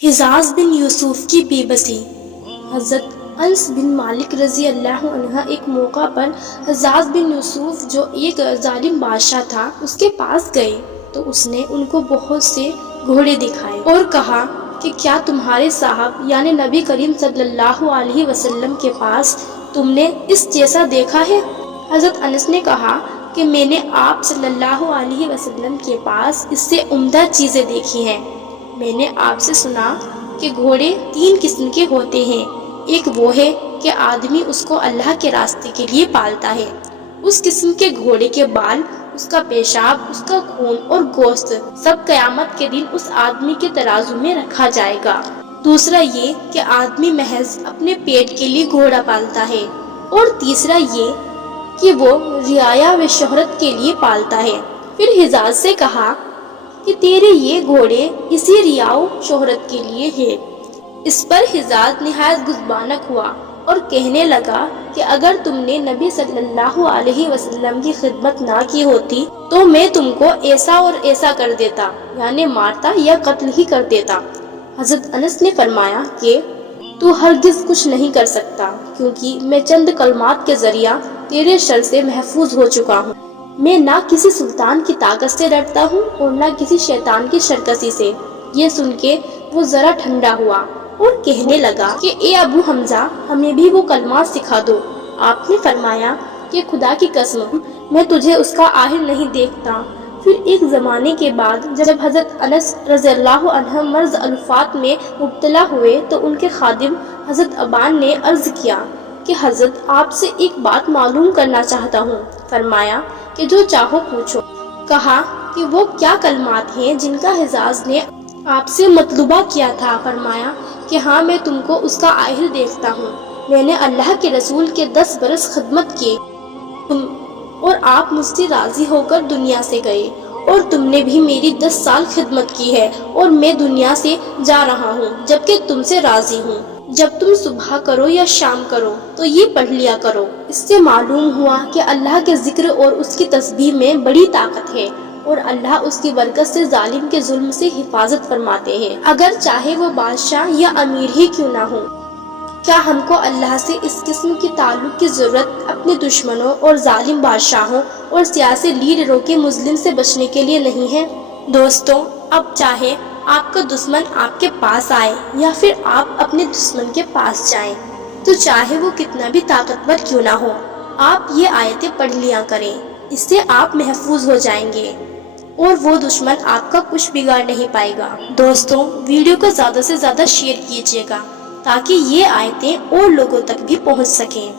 حجاز بن یوسف کی بے بسی۔ حضرت انس بن مالک رضی اللہ عنہ ایک موقع پر حجاز بن یوسف جو ایک ظالم بادشاہ تھا اس کے پاس گئے تو اس نے ان کو بہت سے گھوڑے دکھائے اور کہا کہ کیا تمہارے صاحب یعنی نبی کریم صلی اللہ علیہ وسلم کے پاس تم نے اس جیسا دیکھا ہے؟ حضرت انس نے کہا کہ میں نے آپ صلی اللہ علیہ وسلم کے پاس اس سے عمدہ چیزیں دیکھی ہیں۔ میں نے آپ سے سنا کہ گھوڑے 3 قسم کے ہوتے ہیں۔ ایک وہ ہے کہ آدمی اس کو اللہ کے راستے کے لیے پالتا ہے۔ اس قسم کے گھوڑے کے بال، اس کا پیشاب، اس کا خون اور گوشت سب قیامت کے دن اس آدمی کے ترازو میں رکھا جائے گا۔ دوسرا یہ کہ آدمی محض اپنے پیٹ کے لیے گھوڑا پالتا ہے، اور تیسرا یہ کہ وہ رعایا و شہرت کے لیے پالتا ہے۔ پھر حجاز سے کہا کہ تیرے یہ گھوڑے اسی ریا و شہرت کے لیے ہے۔ اس پر حجاز نہایت غضبانک ہوا اور کہنے لگا کہ اگر تم نے نبی صلی اللہ علیہ وسلم کی خدمت نہ کی ہوتی تو میں تم کو ایسا اور ایسا کر دیتا، یعنی مارتا یا قتل ہی کر دیتا۔ حضرت انس نے فرمایا کہ تو ہرگز کچھ نہیں کر سکتا، کیونکہ میں چند کلمات کے ذریعہ تیرے شر سے محفوظ ہو چکا ہوں۔ میں نہ کسی سلطان کی طاقت سے ڈرتا ہوں اور نہ کسی شیطان کی شرکسی سے۔ یہ سن کے وہ ذرا ٹھنڈا ہوا اور کہنے لگا کہ اے ابو حمزہ، ہمیں بھی وہ کلمات سکھا دو۔ آپ نے فرمایا کہ خدا کی قسم میں تجھے اس کا آخر نہیں دیکھتا۔ پھر ایک زمانے کے بعد جب حضرت انس رضی اللہ عنہ مرض الوفات میں مبتلا ہوئے تو ان کے خادم حضرت ابان نے عرض کیا کہ حضرت آپ سے ایک بات معلوم کرنا چاہتا ہوں۔ فرمایا کہ جو چاہو پوچھو۔ کہا کہ وہ کیا کلمات ہیں جن کا حجاز نے آپ سے مطلوبہ کیا تھا؟ فرمایا کہ ہاں، میں تم کو اس کا آخر دیکھتا ہوں۔ میں نے اللہ کے رسول کے 10 برس خدمت کی اور آپ مجھ سے راضی ہو کر دنیا سے گئے، اور تم نے بھی میری 10 سال خدمت کی ہے اور میں دنیا سے جا رہا ہوں جبکہ تم سے راضی ہوں۔ جب تم صبح کرو یا شام کرو تو یہ پڑھ لیا کرو۔ اس سے معلوم ہوا کہ اللہ کے ذکر اور اس کی تسبیح میں بڑی طاقت ہے، اور اللہ اس کی برکت سے ظالم کے ظلم سے حفاظت فرماتے ہیں، اگر چاہے وہ بادشاہ یا امیر ہی کیوں نہ ہو۔ کیا ہم کو اللہ سے اس قسم کی تعلق کی ضرورت اپنے دشمنوں اور ظالم بادشاہوں اور سیاسی لیڈروں کے مظلم سے بچنے کے لیے نہیں ہے؟ دوستوں، اب چاہے آپ کا دشمن آپ کے پاس آئے یا پھر آپ اپنے دشمن کے پاس جائیں، تو چاہے وہ کتنا بھی طاقتور کیوں نہ ہو، آپ یہ آیتیں پڑھ لیا کریں۔ اس سے آپ محفوظ ہو جائیں گے اور وہ دشمن آپ کا کچھ بگاڑ نہیں پائے گا۔ دوستوں، ویڈیو کو زیادہ سے زیادہ شیئر کیجیے گا تاکہ یہ آیتیں اور لوگوں تک بھی پہنچ سکیں۔